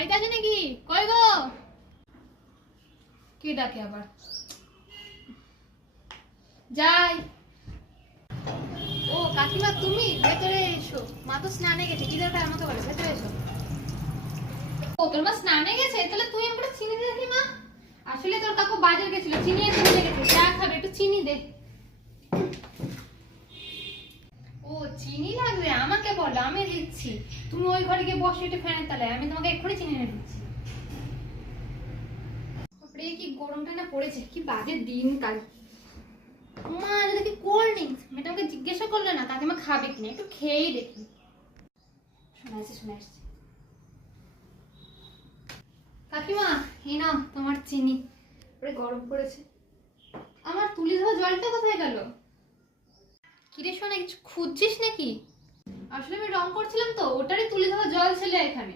বাড়িতে আছে নাকি? কই গো? কে ডাকে আবার? যাই। ও কাকিমা, তুমি ভেতরে এসো। মা তো স্নানে গেছে। কি দরকার আমাকে বলো? ভেতরে এসো। ও তোর মা স্নানে গেছে? তাহলে তুই আমাকে চিনি দে দেখি মা। আসলে তোর কাকু বাজার গেছিল, চিনি এনে দিয়ে গেছে। চা খাবে, একটু চিনি দে। ও চিনি লাগবে? আমাকে বলো, আমি দিচ্ছি। তুমি ওই ঘরে গিয়ে বসে একটু ফ্যানের তলায়, আমি তোমাকে এক্ষুনি চিনি এনে দিচ্ছি। বাপরে কি গরমটা না পড়েছে, কি বাজে দিনকাল। মা দেখি কোল্ড ড্রিঙ্কস, মেয়েটাকে জিজ্ঞাসা করলে না কাকিমা খাবে কিনা, একটু খেয়েই দেখি। শোনা আসছে। কাকিমা এই নাও তোমার চিনি। পরে গরম পড়েছে। আমার তুলি ধোয়া জলটা কোথায় গেল? কিরে শোনা, কিছু খুঁজছিস নাকি? আসলে আমি রং করছিলাম তো, ওটারই তুলি ধোয়া জল ছিল এখানে।